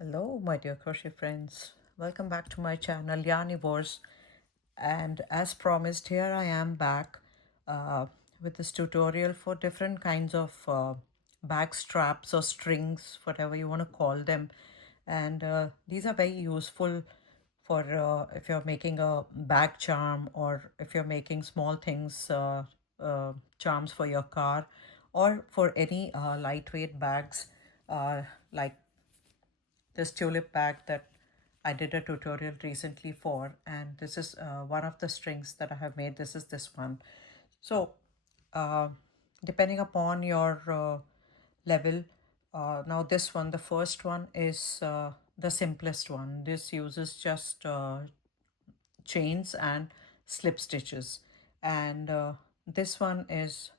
Hello, my dear crochet friends. Welcome back to my channel, Yarnivores. And as promised, here I am back with this tutorial for different kinds of bag straps or strings, whatever you want to call them. And these are very useful for if you're making a bag charm, or if you're making small things, charms for your car, or for any lightweight bags like this tulip bag that I did a tutorial recently for, and this is one of the strings that I have made. This is this one. So uh, depending upon your level, now this one, the first one is the simplest one. This uses just chains and slip stitches, and this one is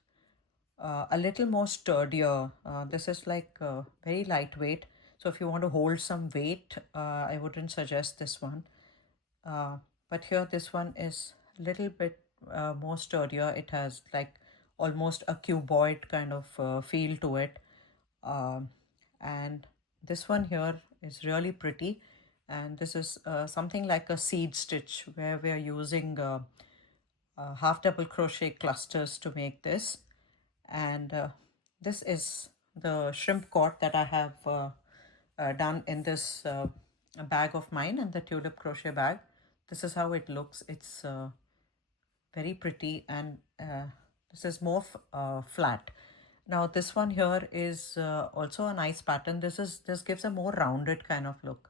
a little more sturdier. This is like very lightweight. So if you want to hold some weight, I wouldn't suggest this one. Uh, but here, this one is a little bit more sturdier. It has like almost a cuboid kind of feel to it. Um, and this one here is really pretty. And this is something like a seed stitch, where we are using half double crochet clusters to make this. And this is the shrimp court that I have done in this bag of mine, and the tulip crochet bag. This is how it looks. It's very pretty, and this is more flat. Now this one here is also a nice pattern. This gives a more rounded kind of look.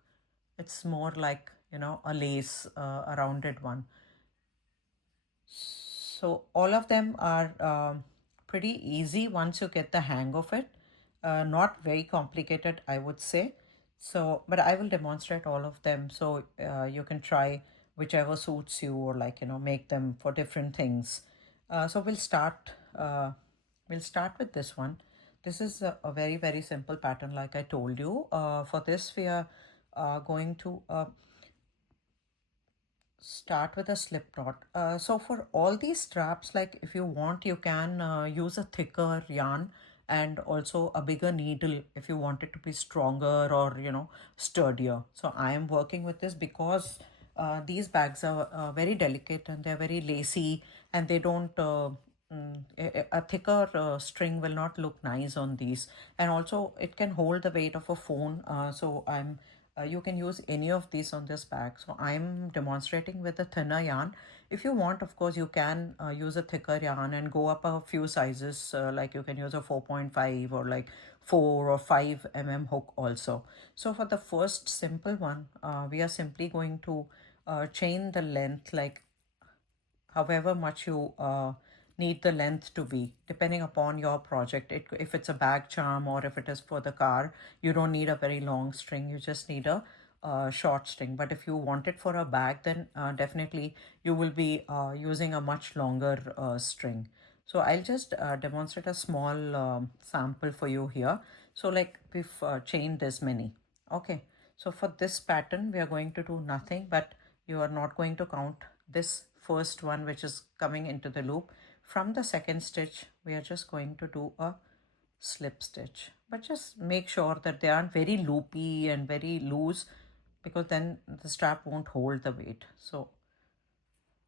It's more like, a lace, a rounded one. So all of them are pretty easy once you get the hang of it. Not very complicated, I would say. So, but I will demonstrate all of them, so you can try whichever suits you, or like, make them for different things. So we'll start with this one. This is a very, very simple pattern, like I told you. For this, we are going to start with a slip knot. So for all these straps, like if you want, you can use a thicker yarn, and also a bigger needle if you want it to be stronger, or sturdier. So I am working with this because these bags are very delicate, and they're very lacy, and they don't a thicker string will not look nice on these. And also it can hold the weight of a phone. So you can use any of these on this bag. So I'm demonstrating with a thinner yarn. If you want, of course, you can use a thicker yarn and go up a few sizes. Like you can use a 4.5 or like 4 or 5 hook also. So for the first simple one, we are simply going to chain the length, like however much you need the length to be, depending upon your project. If it's a bag charm, or if it is for the car, you don't need a very long string. You just need a short string. But if you want it for a bag, then definitely you will be using a much longer string. So I'll just demonstrate a small sample for you here. So like we've chained this many. Okay. So for this pattern, we are going to do nothing, but you are not going to count this first one which is coming into the loop. From the second stitch, we are just going to do a slip stitch, but just make sure that they aren't very loopy and very loose, because then the strap won't hold the weight. So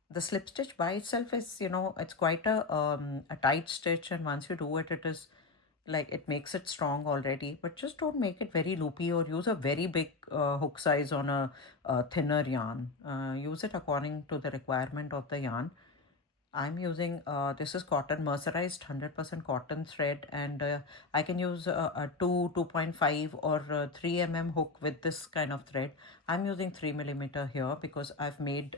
the slip stitch by itself is, it's quite a tight stitch, and once you do it, it is like it makes it strong already. But just don't make it very loopy, or use a very big hook size on a thinner yarn. Use it according to the requirement of the yarn. I'm using this is cotton, mercerized 100% cotton thread, and I can use a 2.5 or 3 hook with this kind of thread. I'm using 3mm here because I've made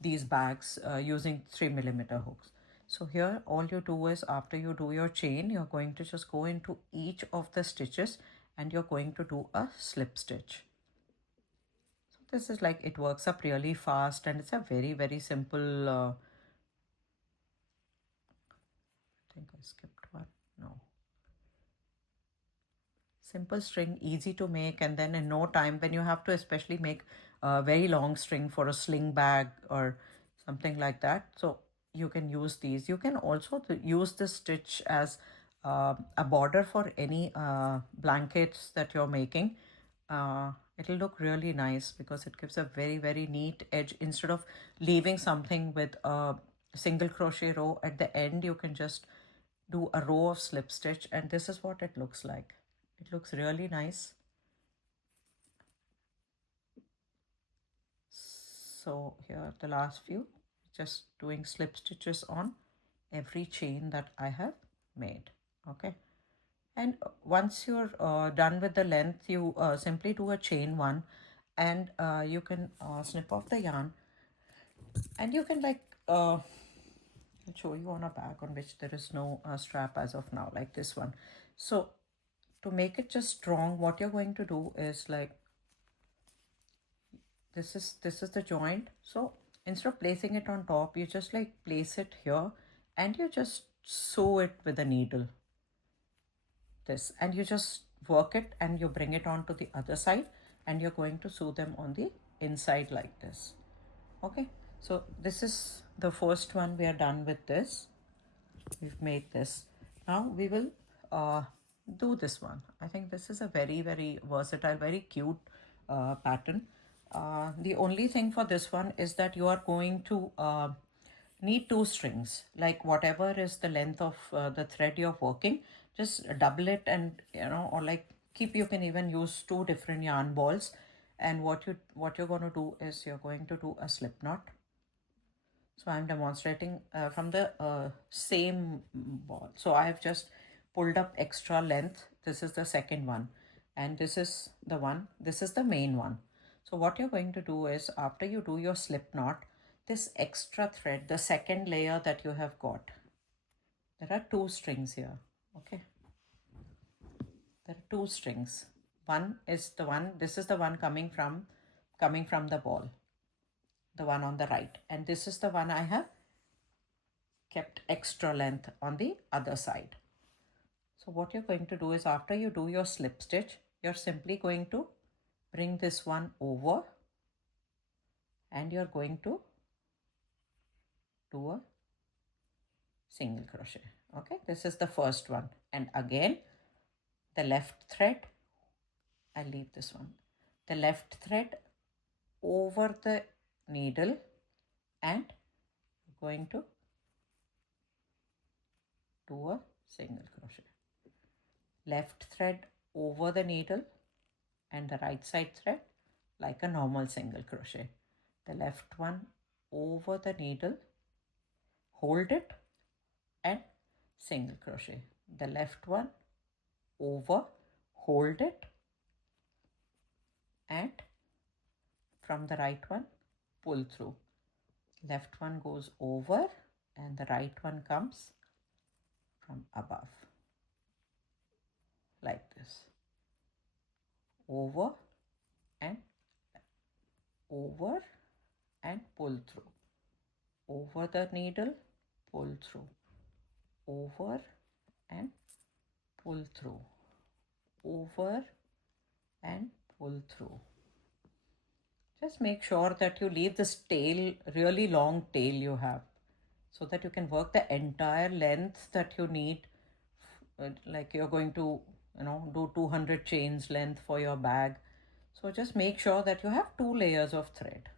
these bags using 3mm hooks. So here all you do is, after you do your chain, you're going to just go into each of the stitches, and you're going to do a slip stitch. So this is like, it works up really fast, and it's a very, very simple I think I skipped one. No. Simple string, easy to make, and then in no time, when you have to especially make a very long string for a sling bag or something like that, so you can use these. You can also use this stitch as a border for any blankets that you're making. it'll look really nice because it gives a very neat edge. Instead of leaving something with a single crochet row at the end, you can just do a row of slip stitch, and this is what it looks like. It looks really nice. So here are the last few, just doing slip stitches on every chain that I have made. Okay, and once you're done with the length, you simply do a chain one, and you can snip off the yarn, and you can like I'll show you on a bag on which there is no strap as of now, like this one. So to make it just strong, what you're going to do is like this is the joint. So instead of placing it on top, you just like place it here, and you just sew it with a needle, this, and you just work it and you bring it on to the other side, and you're going to sew them on the inside like this. Okay, so this is the first one. We are done with this. We've made this. Now we will do this one. I think this is a very versatile, very cute pattern. The only thing for this one is that you are going to need two strings, like whatever is the length of the thread you're working, just double it, and or like keep, you can even use two different yarn balls. And what you're going to do is you're going to do a slip knot. So I'm demonstrating from the same ball. So I have just pulled up extra length. This is the second one, and this is the one, this is the main one. So what you're going to do is, after you do your slip knot, this extra thread, the second layer that you have got, there are two strings here. Okay, there are two strings. One is the one, this is the one coming from the ball, the one on the right, and this is the one I have kept extra length on the other side. So what you're going to do is, after you do your slip stitch, you're simply going to bring this one over, and you're going to do a single crochet. Okay, this is the first one, and again the left thread, I'll leave this one, the left thread over the needle, and going to do a single crochet. Left thread over the needle, and the right side thread like a normal single crochet. The left one over the needle, hold it, and single crochet. The left one over, hold it, and from the right one pull through. Left one goes over, and the right one comes from above, like this. Over and over, and pull through. Over the needle, pull through. Over and pull through. Over and pull through. Just make sure that you leave this tail, really long tail you have, so that you can work the entire length that you need. Like you're going to do 200 chains length for your bag. So just make sure that you have two layers of thread.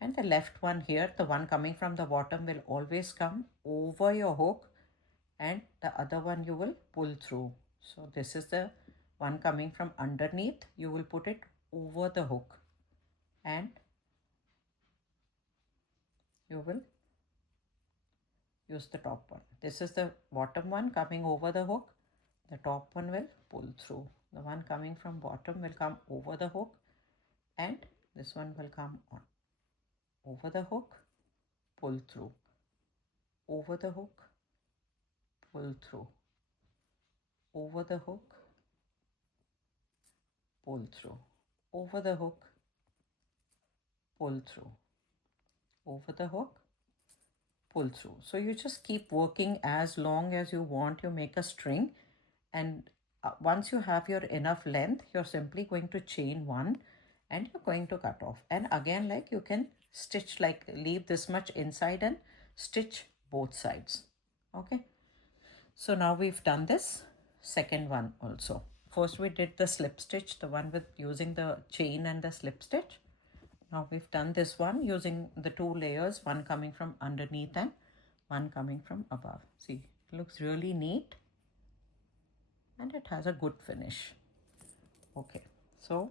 And the left one here, the one coming from the bottom, will always come over your hook, and the other one you will pull through. So this is the one coming from underneath, you will put it over the hook, and you will use the top one. This is the bottom one coming over the hook, the top one will pull through. The one coming from bottom will come over the hook, and this one will come on. Over the hook, pull through. Over the hook, pull through. Over the hook, pull through. Over the hook, pull through. Over the hook, pull through. So you just keep working as long as you want. You make a string, and once you have your enough length, you're simply going to chain one, and you're going to cut off. And again, like, you can stitch, like leave this much inside and stitch both sides. Okay, so now we've done this second one also. first we did the slip stitch, the one with using the chain and the slip stitch. Now we've done this one using the 2 layers, one coming from underneath and one coming from above. See, it looks really neat and it has a good finish. Okay, so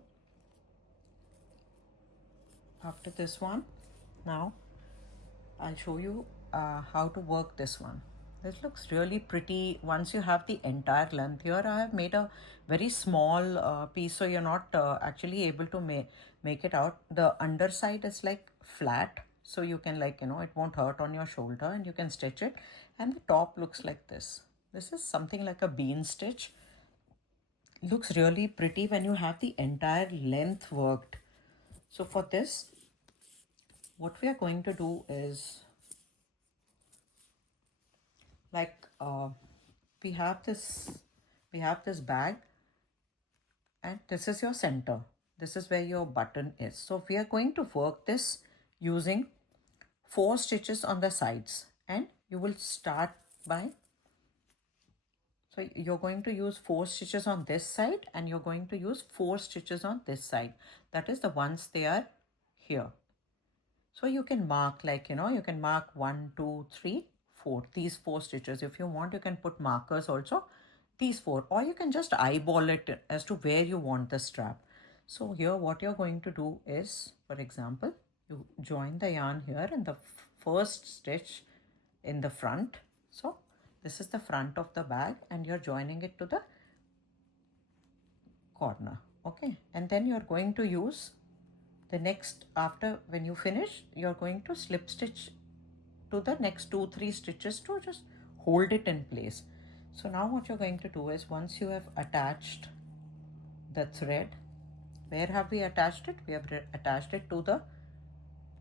after this one, now I'll show you how to work this one. This looks really pretty once you have the entire length. Here I have made a very small piece, so you're not actually able to make it out. The underside is like flat, so you can, like, you know, it won't hurt on your shoulder and you can stitch it. And the top looks like this. This is something like a bean stitch. Looks really pretty when you have the entire length worked. So for this, what we are going to do is, like, we have this bag, and this is your center. This is where your button is. So we are going to work this using 4 stitches on the sides, and you will start by, so you're going to use 4 stitches on this side and you're going to use 4 stitches on this side. That is the ones they are here. So you can mark, like, you know, you can mark 1, 2, 3, 4, these 4 stitches. If you want, you can put markers also, these 4, or you can just eyeball it as to where you want the strap. So here what you're going to do is, for example, you join the yarn here in the first stitch in the front. So this is the front of the bag and you're joining it to the corner. Okay, and then you're going to use the next, after when you finish, you're going to slip stitch to the next 2-3 stitches to just hold it in place. So now what you're going to do is, once you have attached the thread, where have we attached it? We have attached it to the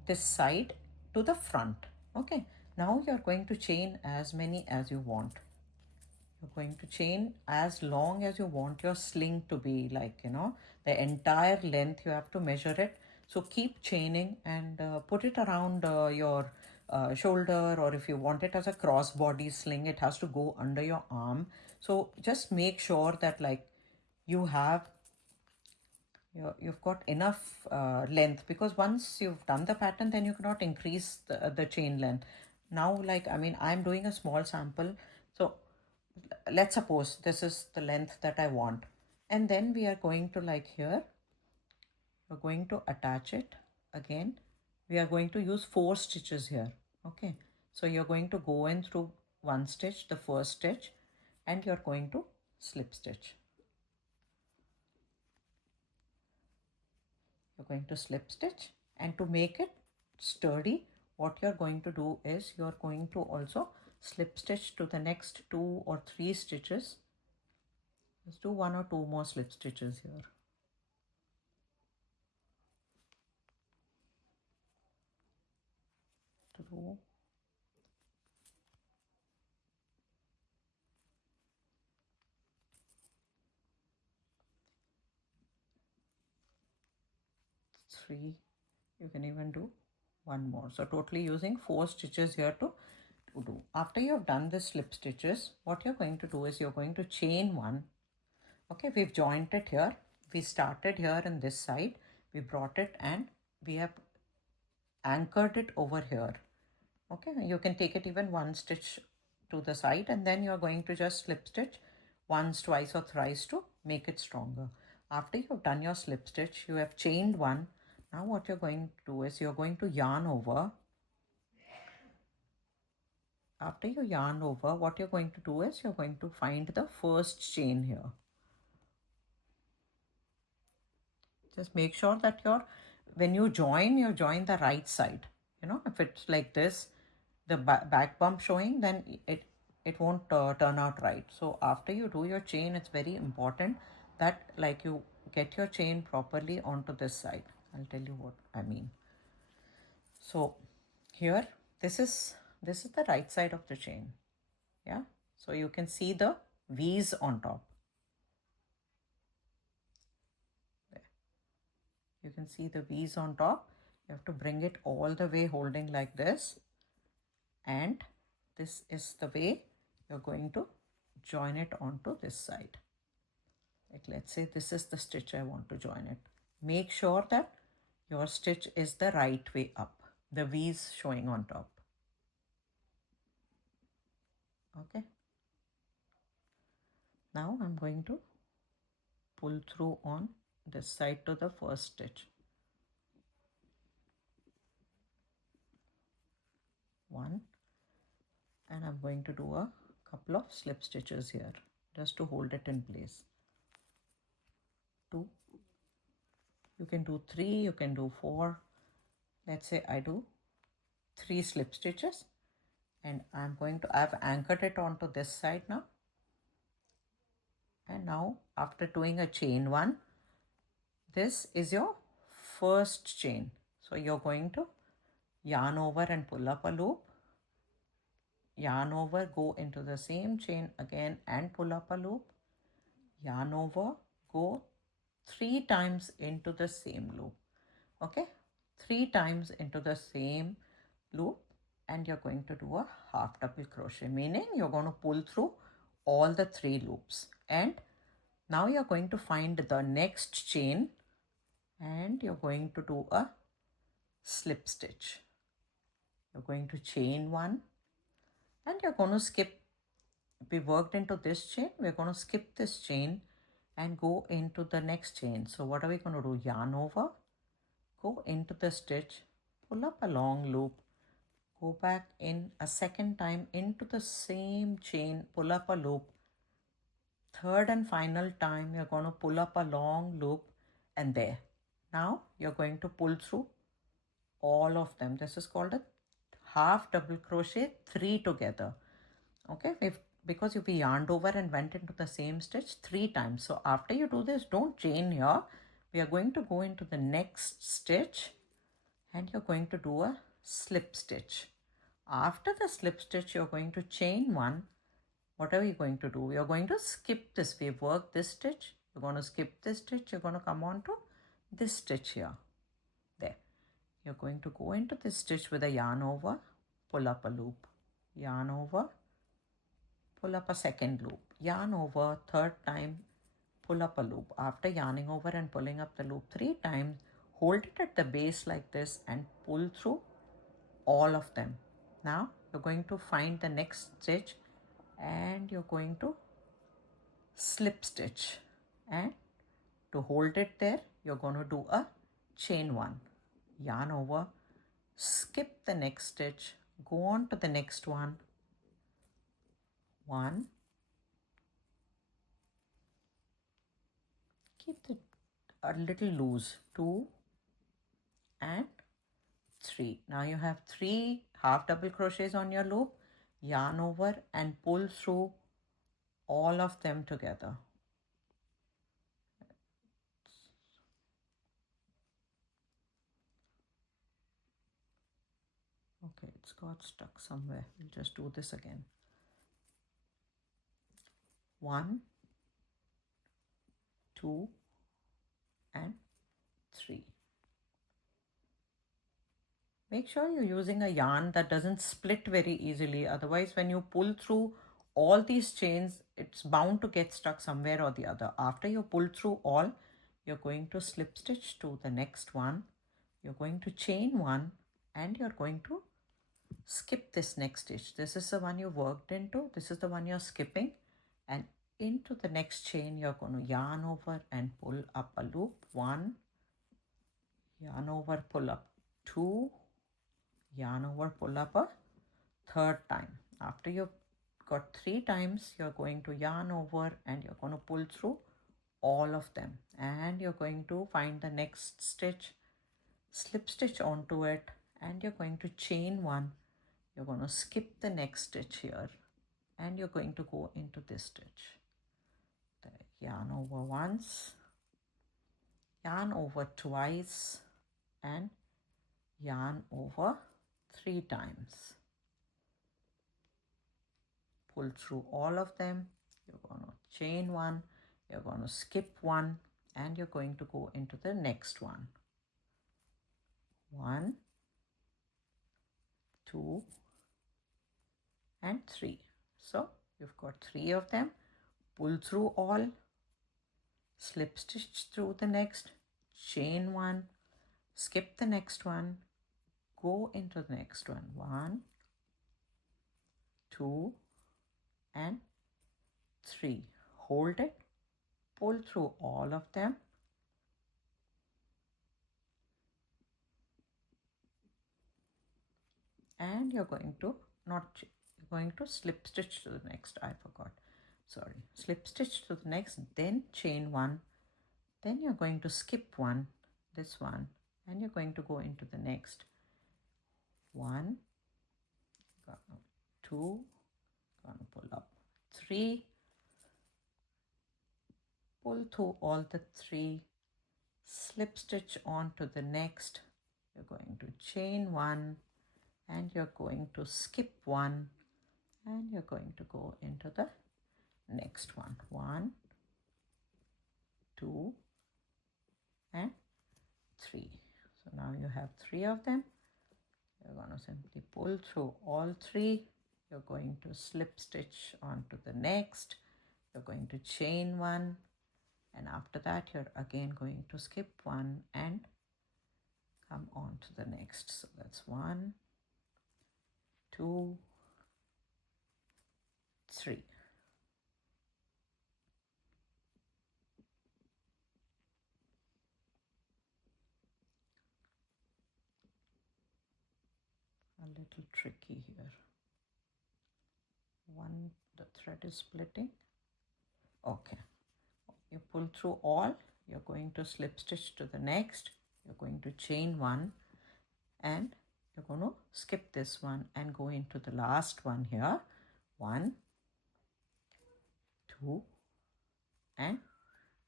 this side to the front. Okay, now you're going to chain as many as you want. You're going to chain as long as you want your sling to be, like, you know, the entire length. You have to measure it. So keep chaining and put it around your shoulder, or if you want it as a crossbody sling, it has to go under your arm. So just make sure that, like, you have you've got enough length, because once you've done the pattern, then you cannot increase the chain length. Now, like, I mean, I'm doing a small sample. So let's suppose this is the length that I want. And then we are going to, like, here, we're going to attach it again. We are going to use 4 stitches here. Okay. So you're going to go in through 1 stitch, the first stitch, and you're going to slip stitch. You're going to slip stitch, and to make it sturdy, what you're going to do is you're going to also slip stitch to the next 2 or 3 stitches. Let's do 1 or 2 more slip stitches here. 2, 3, you can even do 1 more. So totally using 4 stitches here to do. After you have done the slip stitches, what you're going to do is you're going to chain 1. Okay, we've joined it here. We started here in this side. We brought it and we have anchored it over here. Okay, you can take it even 1 stitch to the side, and then you're going to just slip stitch once, twice, or thrice to make it stronger. After you've done your slip stitch, you have chained 1. Now what you're going to do is you're going to yarn over. After you yarn over, what you're going to do is you're going to find the first chain here. Just make sure that when you join the right side. You know, if it's like this, the back bump showing, then it won't turn out right. So after you do your chain, it's very important that, like, you get your chain properly onto this side. I'll tell you what I mean. So here, this is the right side of the chain. Yeah, so you can see the V's on top. There. You can see the V's on top. You have to bring it all the way, holding like this, and this is the way you're going to join it onto this side. Like let's say this is the stitch I want to join it. Make sure that your stitch is the right way up, the V's showing on top. Okay. Now I'm going to pull through on this side to the first stitch. One, and I'm going to do a couple of slip stitches here just to hold it in place. Two, you can do three, you can do four. Let's say I do 3 slip stitches, and I've anchored it onto this side now. And now after doing a chain one, this is your first chain. So you're going to yarn over and pull up a loop, yarn over, go into the same chain again and pull up a loop, yarn over, go 3 times into the same loop. Okay, 3 times into the same loop, and you're going to do a half double crochet, meaning you're going to pull through all the 3 loops. And now you're going to find the next chain and you're going to do a slip stitch. You're going to chain one and you're going to skip. We worked into this chain, we're going to skip this chain and go into the next chain. So what are we going to do? Yarn over, go into the stitch, pull up a long loop, go back in a second time into the same chain, pull up a loop. Third and final time, you're going to pull up a long loop, and there. Now you're going to pull through all of them. This is called a half double crochet, 3 together. Okay, because you be yarned over and went into the same stitch 3 times. So after you do this, don't chain here. We are going to go into the next stitch and you're going to do a slip stitch. After the slip stitch, you're going to chain one. What are we going to do? You're going to skip this. We've worked this stitch. You're going to skip this stitch. You're going to come on to this stitch here. There. You're going to go into this stitch with a yarn over, pull up a loop, yarn over, pull up a second loop, yarn over, third time, pull up a loop. After yarning over and pulling up the loop 3 times, hold it at the base like this and pull through all of them. Now you're going to find the next stitch and you're going to slip stitch, and to hold it there you're going to do a chain one, yarn over, skip the next stitch, go on to the next one, keep it a little loose, 2 and 3. Now you have 3 half double crochets on your loop, yarn over and pull through all of them together. Okay, it's got stuck somewhere. We'll just do this again. 1, 2 and 3. Make sure you're using a yarn that doesn't split very easily. Otherwise, when you pull through all these chains, it's bound to get stuck somewhere or the other. After you pull through all, you're going to slip stitch to the next one. You're going to chain one and you're going to skip this next stitch. This is the one you worked into. This is the one you're skipping. And into the next chain, you're going to yarn over and pull up a loop. 1, yarn over, pull up 2, yarn over, pull up a third time. After you've got 3 times, you're going to yarn over and you're going to pull through all of them. And you're going to find the next stitch, slip stitch onto it, and you're going to chain one. You're going to skip the next stitch here and you're going to go into this stitch. Yarn over once, yarn over twice, and yarn over 3 times. Pull through all of them. You're going to chain one, you're going to skip one, and you're going to go into the next one. 1, 2 and 3. So you've got 3 of them. Pull through all, slip stitch through the next, chain one, skip the next one, go into the next one, 1, 2 and 3. Hold it, pull through all of them, and you're going to slip stitch to the next. I forgot, sorry, slip stitch to the next, then chain one, then you're going to skip one, this one, and you're going to go into the next 1, 2, gonna pull up 3, pull through all the 3, slip stitch on to the next, you're going to chain one, and you're going to skip one, and you're going to go into the next one, 1, 2 and 3. So now you have 3 of them. You're going to simply pull through all 3. You're going to slip stitch onto the next, you're going to chain one, and after that you're again going to skip one and come on to the next. So that's 1, 2, 3. A little tricky here. The thread is splitting. Okay, you pull through all, you're going to slip stitch to the next, you're going to chain one, and you're going to skip this one and go into the last one here, 1, 2 and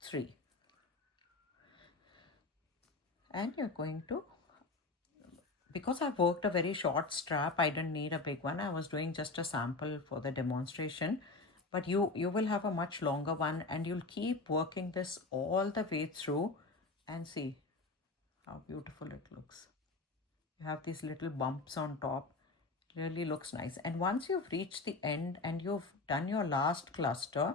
3. And you're going to, because I've worked a very short strap, I didn't need a big one. I was doing just a sample for the demonstration, but you will have a much longer one, and you'll keep working this all the way through and see how beautiful it looks. You have these little bumps on top. It really looks nice. And once you've reached the end and you've done your last cluster,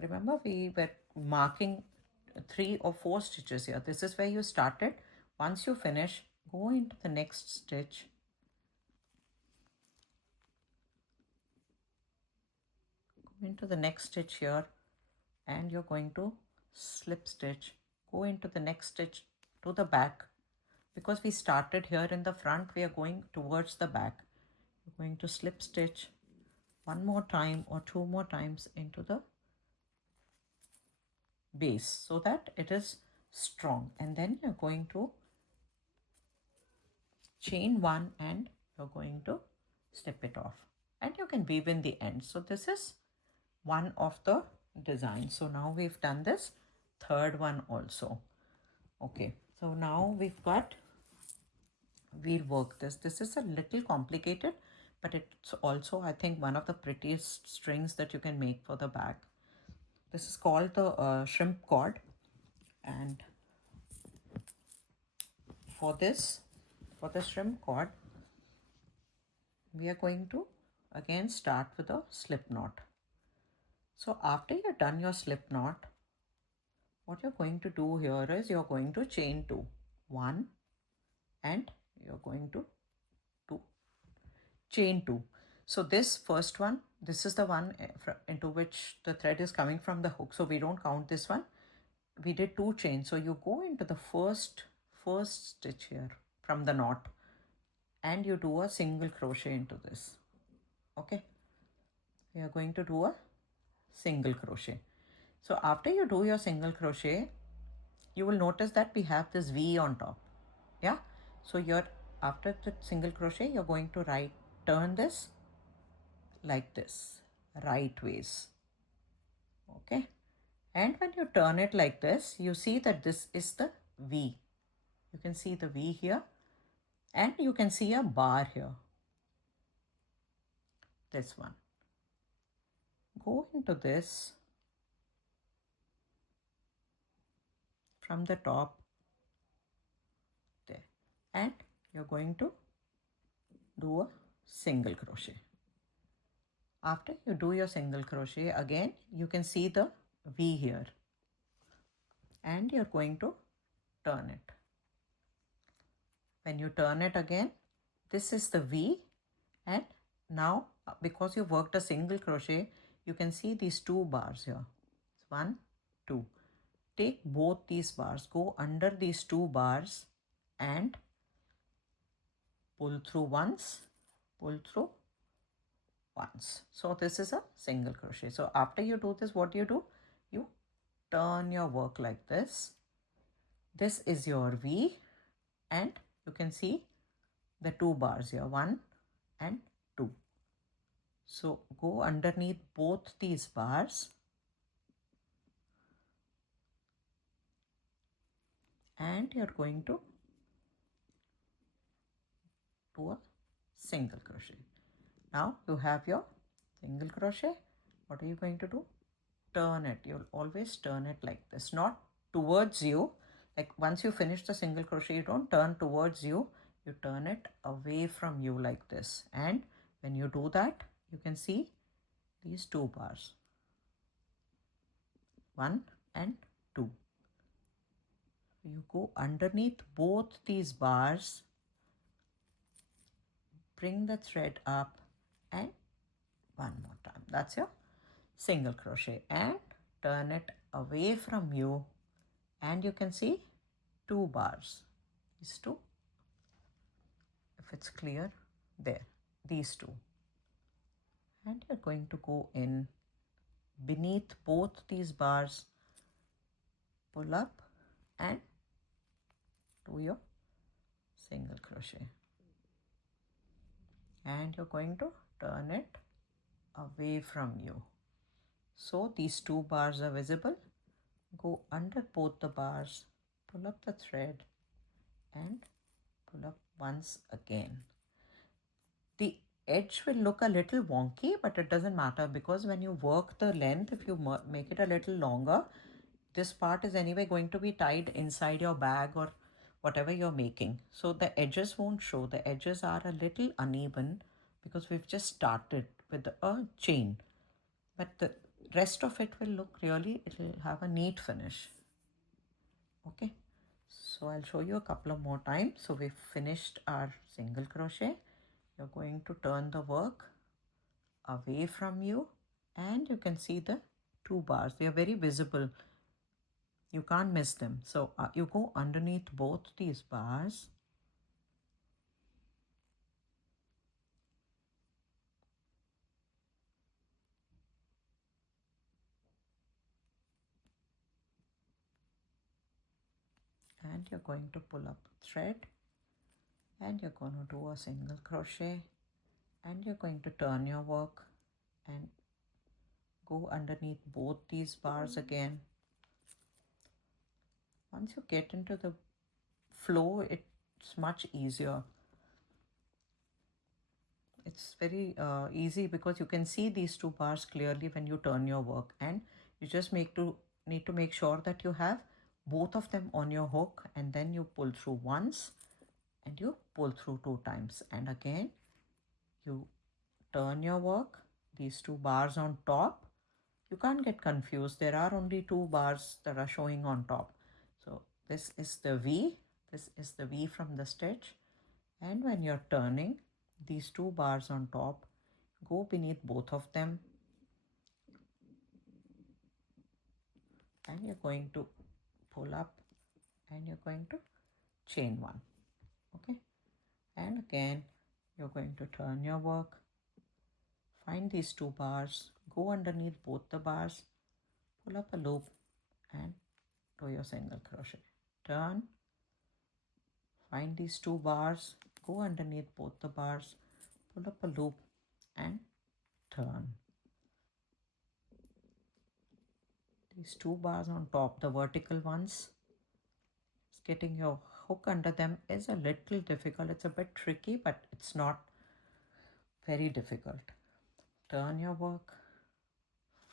remember we were marking 3 or 4 stitches here. This is where you started. Once you finish, go into the next stitch, go into the next stitch here, and you're going to slip stitch, go into the next stitch to the back. Because we started here in the front, we are going towards the back. You're going to slip stitch one more time or 2 more times into the base so that it is strong, and then you're going to chain one and you're going to snip it off, and you can weave in the end. So this is one of the designs. So now we've done this third one also. Okay, so now we'll work this. This is a little complicated, but it's also, I think, one of the prettiest strings that you can make for the bag. This is called the shrimp cord, and for the shrimp cord, we are going to again start with a slip knot. So after you're done your slip knot, what you're going to do here is you're going to chain 2, 1, and you're going to chain 2. So this first one, this is the one into which the thread is coming from the hook, so we don't count this one. We did 2 chains, so you go into the first stitch here from the knot, and you do a single crochet into this. Okay, we are going to do a single crochet. So after you do your single crochet, you will notice that we have this V on top. Yeah, so you're, after the single crochet, you're going to turn this like this, right ways. Okay, and when you turn it like this, you see that this is the V. You can see the V here, and you can see a bar here. This one. Go into this from the top there, and you're going to do a single crochet. After you do your single crochet, again you can see the V here, and you're going to turn it. When you turn it again, this is the V, and now because you worked a single crochet, you can see these two bars here. One, two. Take both these bars, go under these two bars and pull through once, pull through once. So this is a single crochet. So after you do this, what do? You turn your work like this. This is your V, and you can see the two bars here, 1 and 2. So go underneath both these bars and you're going to do a single crochet. Now you have your single crochet. What are you going to do? Turn it. You'll always turn it like this, not towards you. Like once you finish the single crochet, you don't turn towards you, you turn it away from you like this. And when you do that, you can see these two bars, 1 and 2. You go underneath both these bars, bring the thread up, and one more time. That's your single crochet, and turn it away from you, and you can see two bars. These two, if it's clear, there, these two. And you're going to go in beneath both these bars, pull up and do your single crochet. And you're going to turn it away from you. So these two bars are visible. Go under both the bars, pull up the thread and pull up once again. The edge will look a little wonky, but it doesn't matter because when you work the length, if you make it a little longer, this part is anyway going to be tied inside your bag or whatever you're making. So the edges won't show. The edges are a little uneven because we've just started with a chain. But the rest of it will look really, it will have a neat finish. Okay, so I'll show you a couple of more times. So we've finished our single crochet. You're going to turn the work away from you and you can see the two bars. They are very visible. You can't miss them. So you go underneath both these bars. And you're going to pull up thread and you're going to do a single crochet and you're going to turn your work and go underneath both these bars again. Once you get into the flow, it's much easier. It's very easy because you can see these two bars clearly when you turn your work, and you just need to make sure that you have both of them on your hook, and then you pull through once and you pull through 2 times, and again you turn your work, these two bars on top. You can't get confused. There are only 2 bars that are showing on top. So this is the V, this is the V from the stitch, and when you're turning, these 2 bars on top, go beneath both of them and you're going to pull up and you're going to chain 1. Okay, and again you're going to turn your work, find these 2 bars, go underneath both the bars, pull up a loop and do your single crochet. Turn, find these 2 bars, go underneath both the bars, pull up a loop and turn. These 2 bars on top, the vertical ones, getting your hook under them is a little difficult. It's a bit tricky, but it's not very difficult. Turn your work,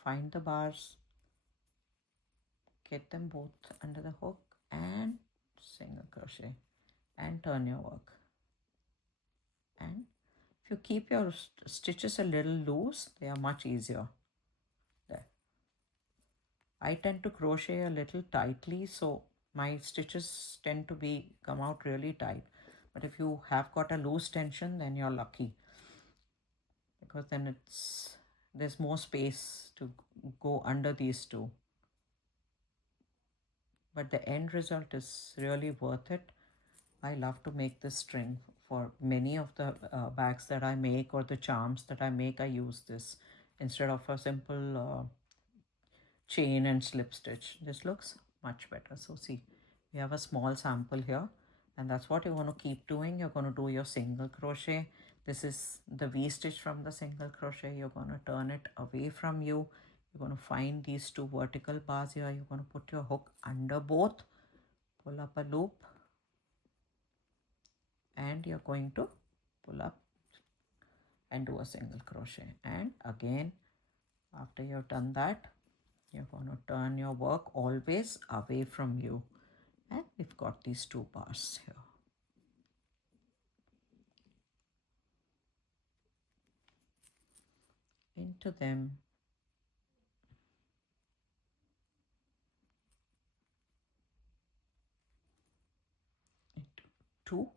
find the bars, get them both under the hook and single crochet and turn your work. And if you keep your stitches a little loose, they are much easier. There. I tend to crochet a little tightly, so my stitches tend to come out really tight. But if you have got a loose tension, then you're lucky, because then there's more space to go under these two. But the end result is really worth it. I love to make this string. For many of the bags that I make or the charms that I make, I use this instead of a simple chain and slip stitch. This looks much better. So see, we have a small sample here, and that's what you're going to keep doing. You're going to do your single crochet. This is the V stitch from the single crochet. You're going to turn it away from you. You're going to find these two vertical bars here. You're going to put your hook under both, pull up a loop, and you're going to pull up and do a single crochet. And again, after you've done that, you're going to turn your work always away from you. And we've got these two bars here. Into them, into two,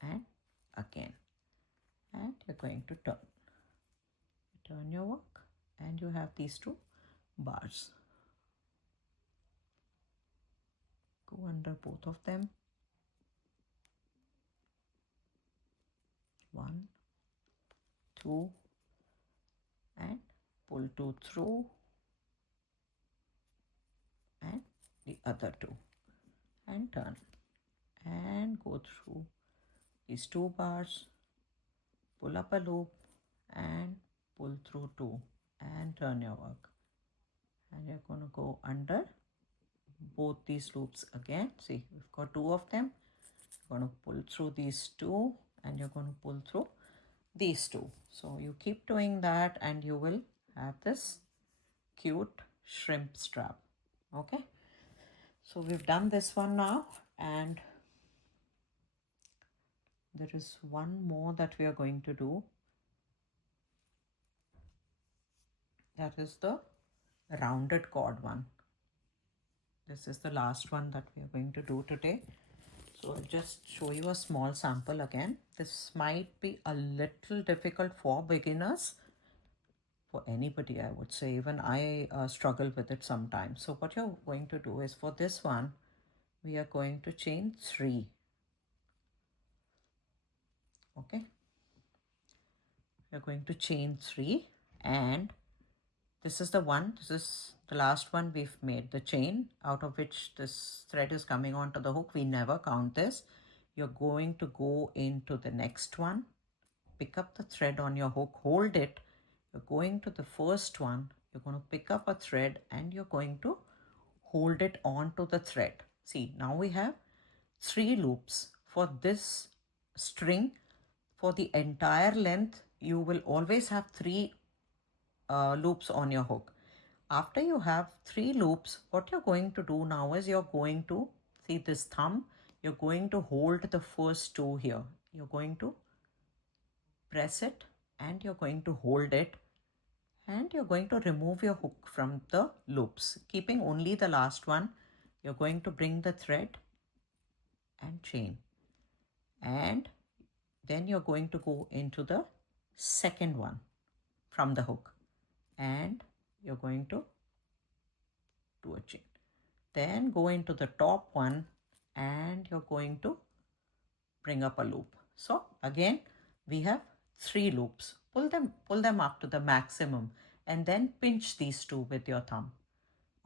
and again. And you're going to turn your work, and you have these two bars. Go under both of them. 1, 2, and pull 2 through, and the other 2, and turn, and go through these 2 bars, pull up a loop, and pull through 2, and turn your work. And you're going to go under both these loops again. See, we've got 2 of them. You're going to pull through these 2, and you're going to pull through these 2. So you keep doing that, and you will have this cute shrimp strap. Okay, so we've done this one now, and there is one more that we are going to do. That is the rounded cord one. This is the last one that we are going to do today. So I'll just show you a small sample again. This might be a little difficult for beginners. For anybody, I would say. Even I struggle with it sometimes. So what you're going to do is, for this one, we are going to chain 3. Okay. We're going to chain 3, and this is the one. This is the last one we've made, the chain out of which this thread is coming onto the hook. We never count this. You're going to go into the next one, pick up the thread on your hook, hold it. You're going to the first one, you're going to pick up a thread, and you're going to hold it onto the thread. See, now we have 3 loops for this string. For the entire length, you will always have 3 loops on your hook. After you have 3 loops, what you're going to do now is, you're going to see this thumb. You're going to hold the first 2 here. You're going to press it, and you're going to hold it, and you're going to remove your hook from the loops, keeping only the last one. You're going to bring the thread and chain, and then you're going to go into the second one from the hook, and you're going to do a chain. Then go into the top one, and you're going to bring up a loop. So again, we have 3 loops. Pull them up to the maximum, and then pinch these 2 with your thumb.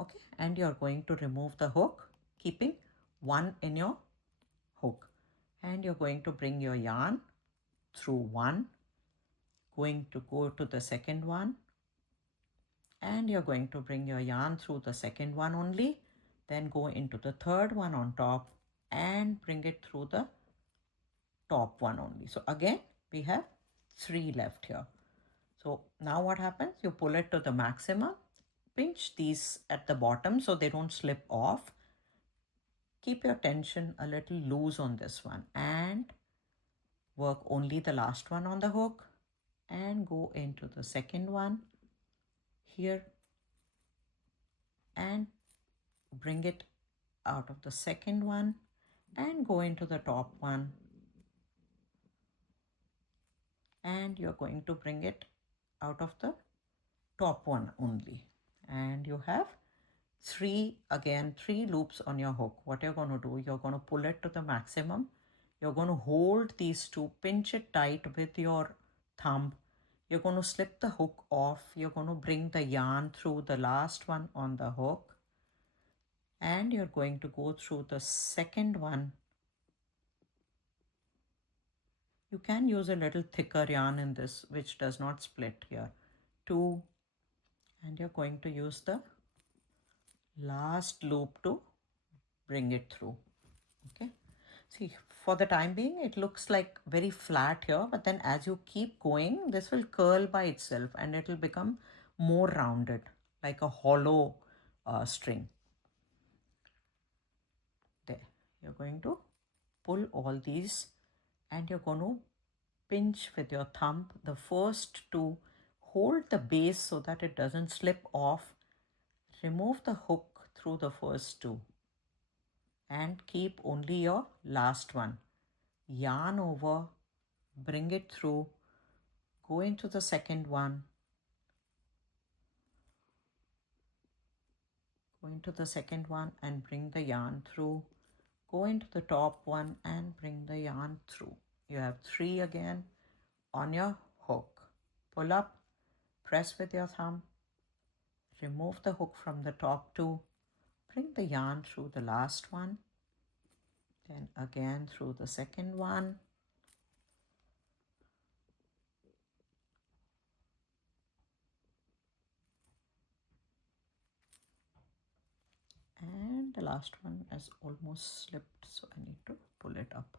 Okay, and you're going to remove the hook, keeping 1 in your hook, and you're going to bring your yarn through 1, going to go to the second one, and you're going to bring your yarn through the second one only, then go into the third one on top, and bring it through the top one only. So again, we have 3 left here. So now what happens? You pull it to the maximum, pinch these at the bottom so they don't slip off. Keep your tension a little loose on this one, and work only the last one on the hook, and go into the second one here, and bring it out of the second one and go into the top one, and you're going to bring it out of the top one only, and you have three loops on your hook. What you're going to do, you're going to pull it to the maximum. You're going to hold these two, pinch it tight with your thumb. You're going to slip the hook off. You're going to bring the yarn through the last one on the hook, and you're going to go through the second one. You can use a little thicker yarn in this, which does not split here. Two, and you're going to use the last loop to bring it through. Okay, see, for the time being it looks like very flat here, but then as you keep going, this will curl by itself and it will become more rounded, like a hollow string. There, you're going to pull all these and you're going to pinch with your thumb the first two, hold the base so that it doesn't slip off, remove the hook through the first two, and keep only your last one. Yarn over, bring it through, go into the second one, go into the second one and bring the yarn through, go into the top one and bring the yarn through. You have three again on your hook. Pull up, press with your thumb, remove the hook from the top two, bring the yarn through the last one, then again through the second one, and the last one has almost slipped, so I need to pull it up.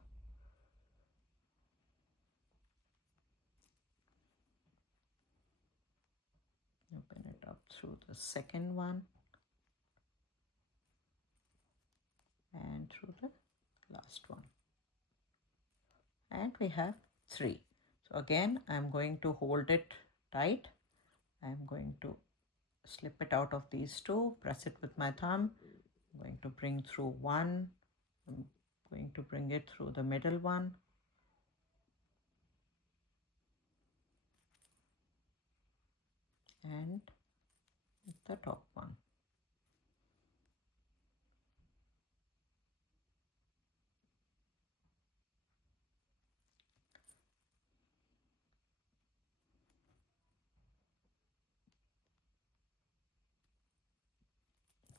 Open it up through the second one and through the last one, and we have three. So again I'm going to hold it tight. I'm going to slip it out of these two, press it with my thumb. I'm going to bring through one, I'm going to bring it through the middle one, and the top one.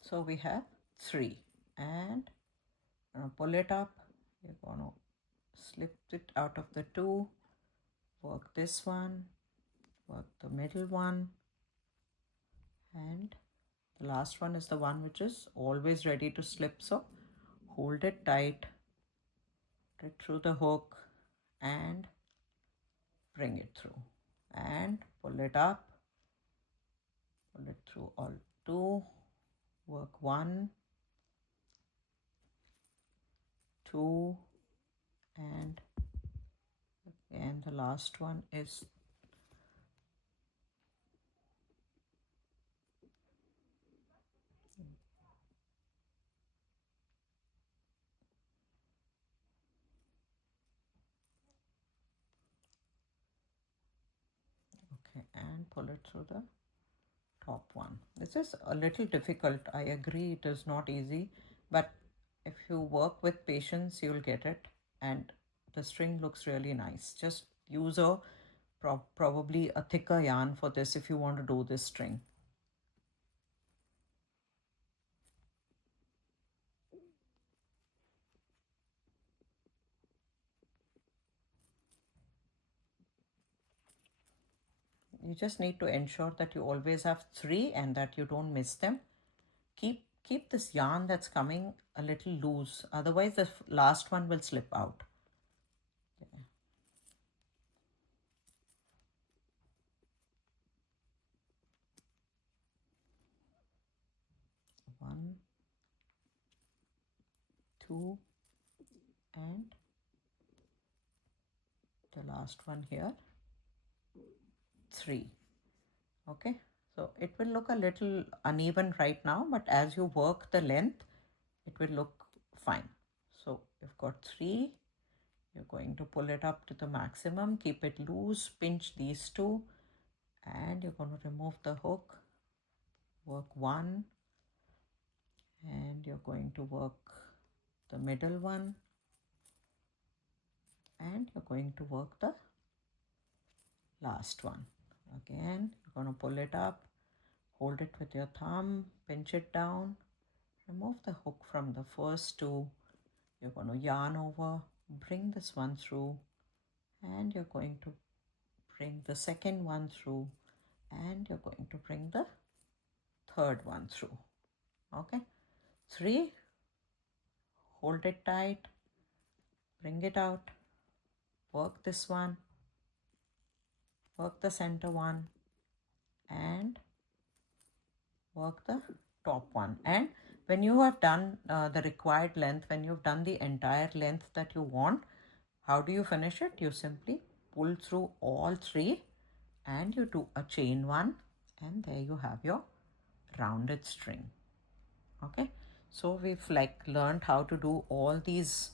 So we have three, and pull it up. You're going to slip it out of the two, work this one, work the middle one, and the last one is the one which is always ready to slip. So hold it tight, put it through the hook and bring it through, and pull it up, pull it through all two, work one, two, and again the last one is okay, and pull it through the top one. This is a little difficult. I agree, it is not easy, but if you work with patience, you'll get it, and the string looks really nice. Just use a probably a thicker yarn for this if you want to do this string. You just need to ensure that you always have three and that you don't miss them. Keep this yarn that's coming a little loose, otherwise the last one will slip out. Okay. One, two, and the last one here, three. Okay, So it will look a little uneven right now, but as you work the length, it will look fine. So you've got 3. You're going to pull it up to the maximum, keep it loose, pinch these 2, and you're going to remove the hook, work 1, and you're going to work the middle one, and you're going to work the last one. Again, you're going to pull it up, hold it with your thumb, pinch it down, remove the hook from the first 2. You're going to yarn over, bring this one through, and you're going to bring the second one through, and you're going to bring the third one through. Okay, 3, hold it tight, bring it out, work this one, work the center one, and work the top one. And when you have done the required length, when you've done the entire length that you want, how do you finish it? You simply pull through all 3 and you do a chain 1, and there you have your rounded string. Okay, so we've learned how to do all these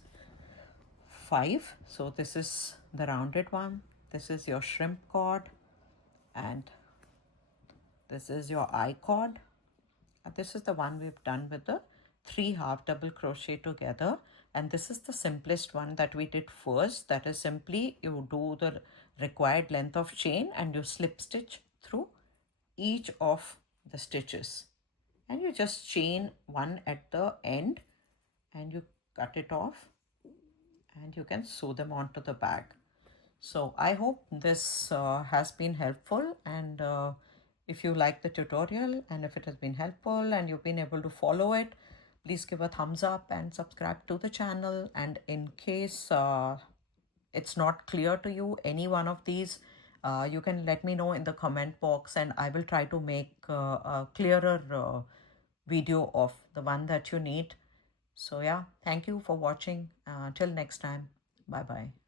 5. So this is the rounded one, this is your shrimp cord, and this is your I cord. This is the one we've done with the 3 half double crochet together, and this is the simplest one that we did first. That is simply you do the required length of chain and you slip stitch through each of the stitches, and you just chain 1 at the end and you cut it off and you can sew them onto the bag. So I hope this has been helpful, and if you like the tutorial and if it has been helpful and you've been able to follow it, please give a thumbs up and subscribe to the channel. And in case it's not clear to you any one of these, you can let me know in the comment box and I will try to make a clearer video of the one that you need. So yeah, thank you for watching. Till next time, bye bye.